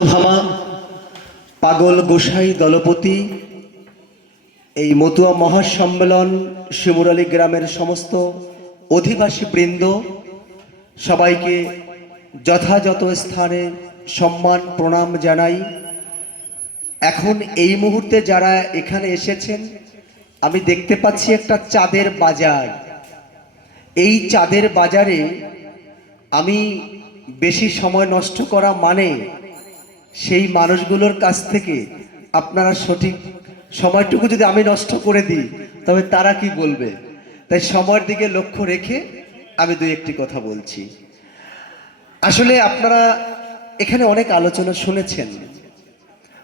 ভামা পাগল গোসাই দলপতি এই মতুয়া মহাসম্মেলন শিমুরালী গ্রামের সমস্ত অধিবাসী বৃন্দ সবাইকে যথাযথ স্থানে সম্মান প্রণাম জানাই। এখন এই মুহূর্তে যারা এখানে এসেছেন আমি দেখতে পাচ্ছি একটা চাঁদের বাজার। এই চাঁদের বাজারে আমি বেশি সময় নষ্ট করা মানে সেই মানুষগুলোর কাছ থেকে আপনারা সঠিক সময়টুকু যদি আমি নষ্ট করে দিই তবে তারা কি বলবে, তাই সময়ের দিকে লক্ষ্য রেখে আমি দুই একটি কথা বলছি। আসলে আপনারা এখানে অনেক আলোচনা শুনেছেন।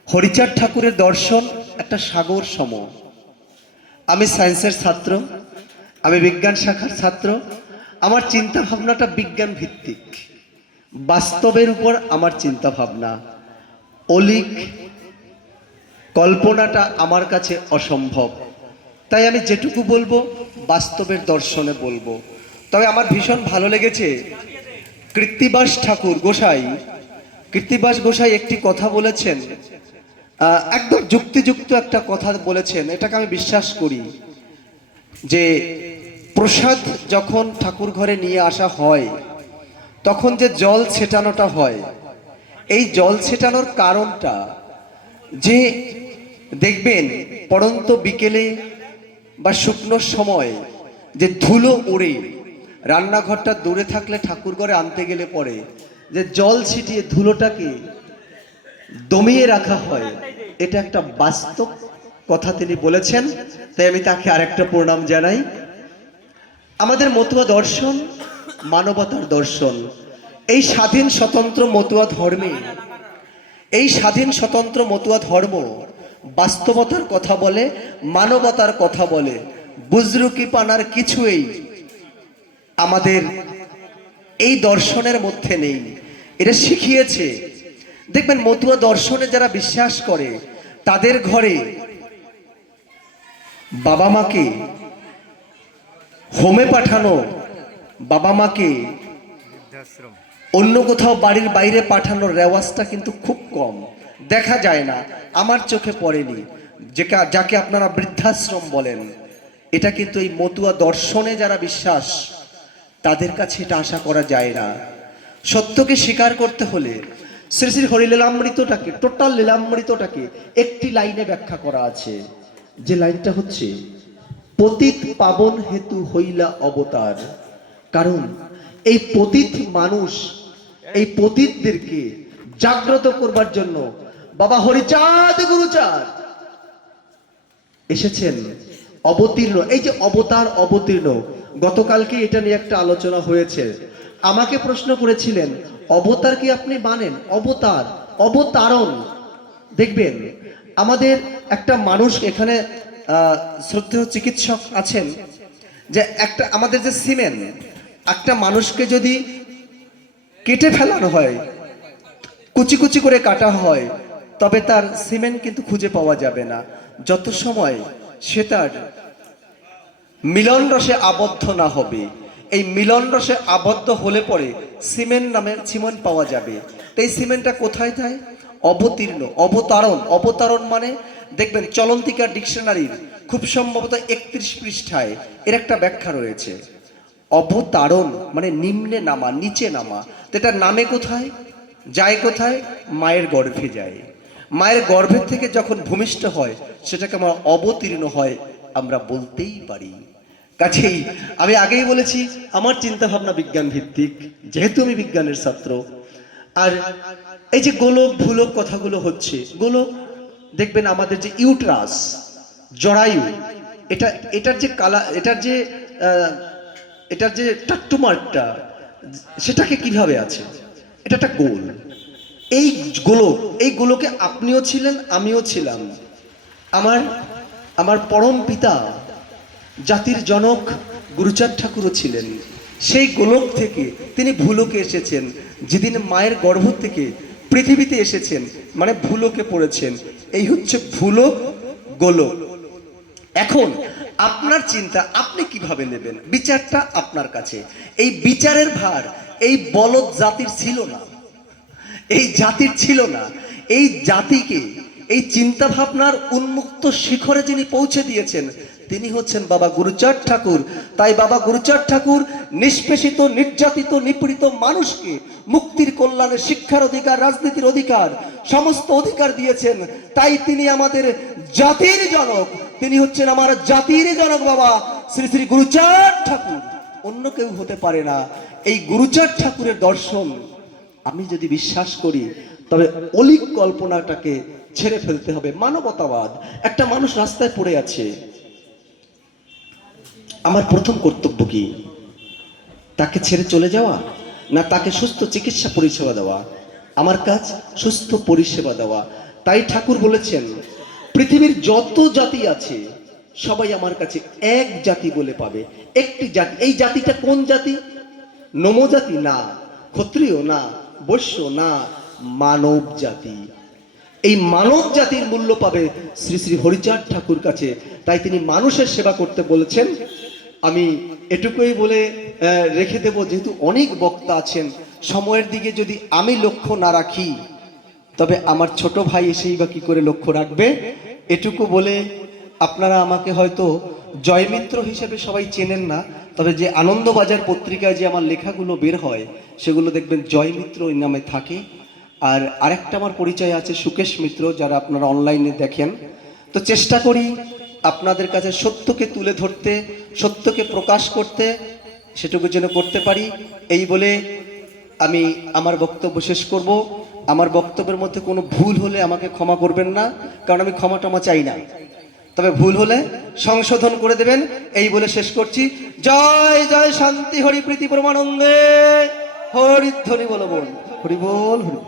হরিচাঁদ ঠাকুরের দর্শন একটা সাগর সম। আমি সায়েন্সের ছাত্র, আমি বিজ্ঞান শাখার ছাত্র। আমার চিন্তা ভাবনাটা বিজ্ঞান ভিত্তিক, বাস্তবের উপর আমার চিন্তা ভাবনা। অলিক কল্পনাটা আমার কাছে অসম্ভব, তাই আমি যেটুকু বলবো বাস্তবের দর্শনে বলবো। তবে আমার ভীষণ ভালো লেগেছে কৃত্তিবাস ঠাকুর গোসাই, কৃত্তিবাস গোসাই একটি কথা বলেছেন, একদম যুক্তিযুক্ত একটা কথা বলেছেন। এটাকে আমি বিশ্বাস করি যে প্রসাদ যখন ঠাকুর ঘরে নিয়ে আসা হয় তখন যে জল ছেটানোটা হয়, এই জল ছেটানোর কারণটা যে দেখবেন পড়ন্ত বিকেলে বা শুকনোর সময় যে ধুলো উড়ে রান্নাঘরটা দূরে থাকলে ঠাকুর ঘরে আনতে গেলে পরে যে জল ছিটিয়ে ধুলোটাকে দমিয়ে রাখা হয়, এটা একটা বাস্তব কথা তিনি বলেছেন। তাই আমি তাকে আরেকটা প্রণাম জানাই। আমাদের মতুয়া দর্শন মানবতার দর্শন। এই স্বাধীন স্বতন্ত্র মতুয়া ধর্মে, এই স্বাধীন স্বতন্ত্র মতুয়া ধর্ম বাস্তবতার কথা বলে, মানবতার কথা বলে। বুজরুকি পানার কিছুই আমাদের এই দর্শনের মধ্যে নেই। এটা শিখিয়েছে। দেখবেন মতুয়া দর্শনে যারা বিশ্বাস করে তাদের ঘরে বাবা মাকে হোমে পাঠানো, বাবা মাকে অন্য কোথাও বাড়ির বাইরে পাঠানোর রেওয়াজটা কিন্তু খুব কম, দেখা যায় না, আমার চোখে পড়েনি। যাকে আপনারা বৃদ্ধাশ্রম বলেন, এটা কিন্তু এই মতুয়া দর্শনে যারা বিশ্বাস তাদের কাছে এটা আশা করা যায় না। সত্যকে স্বীকার করতে হলে শ্রী শ্রী হরিলীলামৃতটাকে, টোটাল লীলামৃতটাকে একটি লাইনে ব্যাখ্যা করা আছে, যে লাইনটা হচ্ছে পতিত পাবন হেতু হইলা অবতার। কারণ এই পতিত মানুষ, এই পতিতদেরকে জাগ্রত করবার জন্য বাবা হরিচাঁদ গুরুচাঁদ এসেছেন, অবতীর্ণ। এই যে অবতার অবতীর্ণ, গতকালকে এটা নিয়ে একটা আলোচনা হয়েছে। আমাকে প্রশ্ন করেছিলেন অবতার কি আপনি মানেন? অবতার, অবতারণ। দেখবেন আমাদের একটা মানুষ এখানে শ্রদ্ধেয় চিকিৎসক আছেন, যে একটা আমাদের যে সিমেন্ট, একটা মানুষকে যদি কেটে ফেলানো হয়, কুচি কুচি করে কাটা হয়, তবে তার সিমেন্ট কিন্তু খুঁজে পাওয়া যাবে না যত সময় সে তার মিলন রসে আবদ্ধ না হবে। এই মিলন রসে আবদ্ধ হলে পরে সিমেন্ট নামের সিমেন্ট পাওয়া যাবে। এই সিমেন্টটা কোথায় যায়? অবতীর্ণ, অবতারণ। অবতারণ মানে দেখবেন চলন্তিকা ডিকশনারির খুব সম্ভবত 31 পৃষ্ঠায় এর একটা ব্যাখ্যা রয়েছে। অবতারণ মানে নিম্নে নামা, নিচে নামা। এটা নামে কোথায় যায়? কোথায়? মায়ের গর্ভে যায়। মায়ের গর্ভের থেকে যখন ভূমিষ্ঠ হয় সেটাকে আমরা অবতীর্ণ হয় আমরা বলতেই পারি। কাছেই আমি আগেই বলেছি আমার চিন্তা ভাবনা বিজ্ঞান ভিত্তিক, যেহেতু আমি বিজ্ঞানের ছাত্র। আর এই যে গোলক ভুলক কথাগুলো হচ্ছে, গোলক দেখবেন আমাদের যে ইউট্রাস, জরায়ু, এটার যে কালা, এটার যে টাট্টুমারটা, সেটাকে কিভাবে আছে? এটা একটা গোল। এই গোলক, এই গোলকে আপনিও ছিলেন, আমিও ছিলাম। আমার পরম পিতা জাতির জনক গুরুচাঁদ ঠাকুরও ছিলেন। সেই গোলক থেকে তিনি ভুলোকে এসেছেন। যেদিন মায়ের গর্ভ থেকে পৃথিবীতে এসেছেন মানে ভুলোকে পড়েছেন। এই হচ্ছে ভুলোক গোলক। এখন আপনার চিন্তা আপনি কিভাবে নেবেন, বিচারটা আপনার কাছে। এই বিচারের ভার এই বলদ জাতির ছিল না, এই জাতির ছিল না। এই জাতিকে এই চিন্তা ভাবনার উন্মুক্ত শিখরে যিনি পৌঁছে দিয়েছেন তিনি হচ্ছেন বাবা গুরুচাঁদ ঠাকুর। তাই বাবা গুরুচাঁদ ঠাকুর নিষ্পেষিত, নির্যাতিত, নিপীড়িত মানুষকে মুক্তির, কল্যাণের, শিক্ষার অধিকার, রাজনীতির অধিকার, সমস্ত অধিকার দিয়েছেন। তাই তিনি আমাদের জাতির জনক, তিনি হচ্ছেন আমার জাতির জনক বাবা শ্রী শ্রী গুরুচাঁদ ঠাকুর, অন্য কেউ হতে পারে না। এই গুরুচাঁদ ঠাকুরের দর্শন আমি যদি বিশ্বাস করি তবে অলিক কল্পনাটাকে ছেড়ে ফেলতে হবে। মানবতাবাদ, একটা মানুষ রাস্তায় পড়ে আছে, আমার প্রথম কর্তব্য কি? তাকে ছেড়ে চলে যাওয়া, না তাকে সুস্থ চিকিৎসা পরিষেবা দেওয়া? আমার কাজ সুস্থ পরিষেবা দেওয়া। তাই ঠাকুর বলেছেন পৃথিবীর যত জাতি আছে সবাই আমার কাছে এক জাতি বলে পাবে, একটি জাতি। এই জাতিটা কোন জাতি? নম জাতি না, ক্ষত্রিয় না, বৈশ্য না, মানব জাতি। এই মানব জাতির মূল্য পাবে শ্রী শ্রী হরিচাঁদ ঠাকুর কাছে। তাই তিনি মানুষের সেবা করতে বলেছেন। আমি এটুকুই বলে রেখে দেব, যেহেতু অনেক বক্তা আছেন, সময়ের দিকে যদি আমি লক্ষ্য না রাখি তবে আমার ছোট ভাই এসেই বা কি করে লক্ষ্য রাখবে। এটুকু বলে, আপনারা আমাকে হয়তো জয়মিত্র হিসেবে সবাই চেনেন না, তবে যে আনন্দবাজার পত্রিকায় যে আমার লেখাগুলো বের হয় সেগুলো দেখবেন জয়মিত্র ওই নামে থাকে। আর আরেকটা আমার পরিচয় আছে সুকেশ মিত্র, যারা আপনারা অনলাইনে দেখেন। তো চেষ্টা করি আপনাদের কাছে সত্যকে তুলে ধরতে, সত্যকে প্রকাশ করতে, সেটুকু যেন করতে পারি। এই বলে আমি আমার বক্তব্য শেষ করব। আমার বক্তব্যের মধ্যে কোনো ভুল হলে আমাকে ক্ষমা করবেন না, কারণ আমি ক্ষমা টমা চাই না, তবে ভুল হলে সংশোধন করে দেবেন। এই বলে শেষ করছি। জয় জয় শান্তি হরি প্রীতি পরমানন্দে হরিধ্বনি বলবো। হরি বল, হরি।